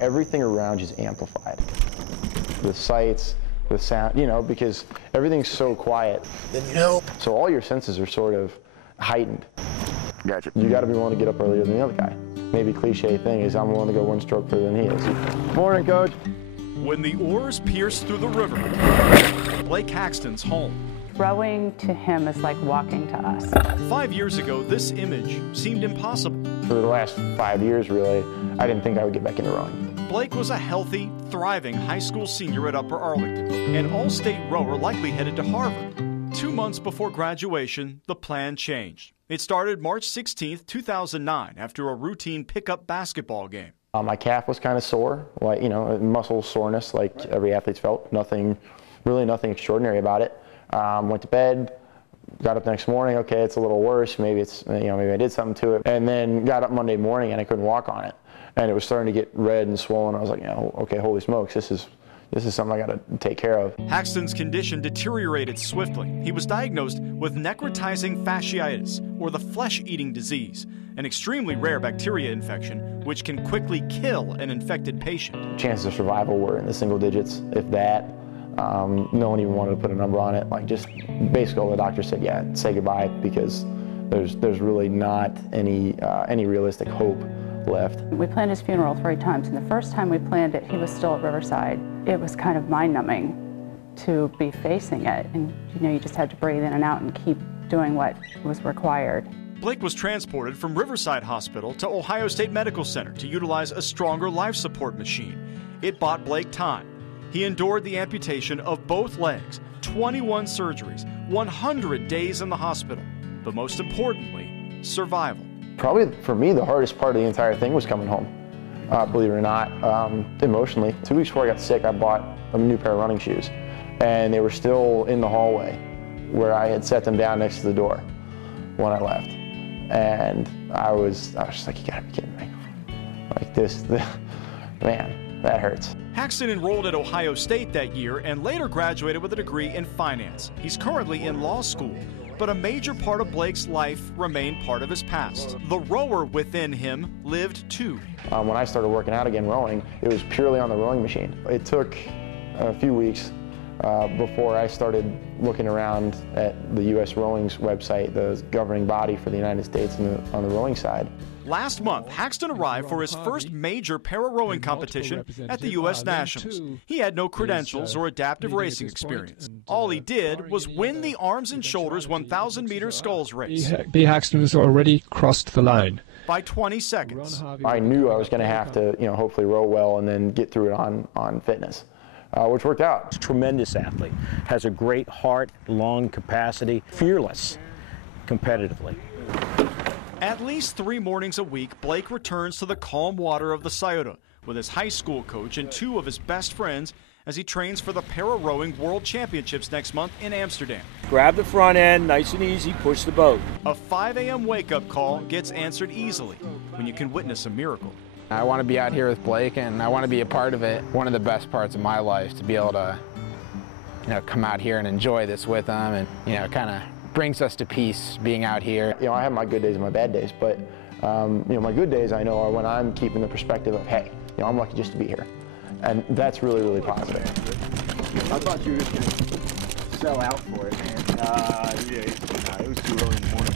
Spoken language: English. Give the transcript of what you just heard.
everything around you is amplified. The sights, the sound, you know, because everything's so quiet. Then you know. So all your senses are sort of heightened. Gotcha. You got to be willing to get up earlier than the other guy. Maybe cliche thing is I'm willing to go one stroke further than he is. Morning, Coach. When the oars pierce through the river, Blake Haxton's home. Rowing to him is like walking to us. 5 years ago, this image seemed impossible. For the last 5 years, really, I didn't think I would get back into rowing. Blake was a healthy, thriving high school senior at Upper Arlington, an all-state rower likely headed to Harvard. 2 months before graduation, the plan changed. It started March 16, 2009, after a routine pickup basketball game. My calf was kind of sore, like, you know, muscle soreness like every athlete's felt. Really nothing extraordinary about it. Went to bed, got up the next morning, okay, it's a little worse, maybe it's, you know, maybe I did something to it. And then got up Monday morning and I couldn't walk on it. And it was starting to get red and swollen. I was like, you know, okay, holy smokes, this is something I got to take care of. Haxton's condition deteriorated swiftly. He was diagnosed with necrotizing fasciitis, or the flesh-eating disease, an extremely rare bacteria infection which can quickly kill an infected patient. Chances of survival were in the single digits, if that. No one even wanted to put a number on it. Like, just basically all the doctor said, yeah, say goodbye, because there's really not any realistic hope left. We planned his funeral 3 times, and the first time we planned it, he was still at Riverside. It was kind of mind-numbing to be facing it, and you know, you just had to breathe in and out and keep doing what was required. Blake was transported from Riverside Hospital to Ohio State Medical Center to utilize a stronger life support machine. It bought Blake time. He endured the amputation of both legs, 21 surgeries, 100 days in the hospital, but most importantly, survival. Probably for me, the hardest part of the entire thing was coming home, believe it or not, emotionally. 2 weeks before I got sick, I bought a new pair of running shoes, and they were still in the hallway where I had set them down next to the door when I left. And I was just like, you gotta be kidding me. Like man, that hurts. Haxton enrolled at Ohio State that year and later graduated with a degree in finance. He's currently in law school, but a major part of Blake's life remained part of his past. The rower within him lived too. When I started working out again rowing, it was purely on the rowing machine. It took a few weeks before I started looking around at the U.S. Rowing's website, the governing body for the United States on the rowing side. Last month, Haxton arrived for his first major para-rowing competition at the U.S. Nationals. He had no credentials or adaptive racing experience. All he did was win the Arms and Shoulders 1,000-meter sculls race. B. Haxton has already crossed the line. By 20 seconds. I knew I was going to have to, you know, hopefully row well and then get through it on fitness, which worked out. Tremendous athlete, has a great heart, lung capacity, fearless competitively. At least 3 mornings a week, Blake returns to the calm water of the Scioto with his high school coach and 2 of his best friends as he trains for the Para-Rowing World Championships next month in Amsterdam. Grab the front end, nice and easy, push the boat. A 5 a.m. wake-up call gets answered easily when you can witness a miracle. I want to be out here with Blake, and I want to be a part of it. One of the best parts of my life, to be able to, you know, come out here and enjoy this with him, and, you know, kind of brings us to peace being out here. You know, I have my good days and my bad days, but you know, my good days I know are when I'm keeping the perspective of, hey, you know, I'm lucky just to be here, and that's really, really positive. I thought you were just going to sell out for it, man. Yeah, it was too early in the morning.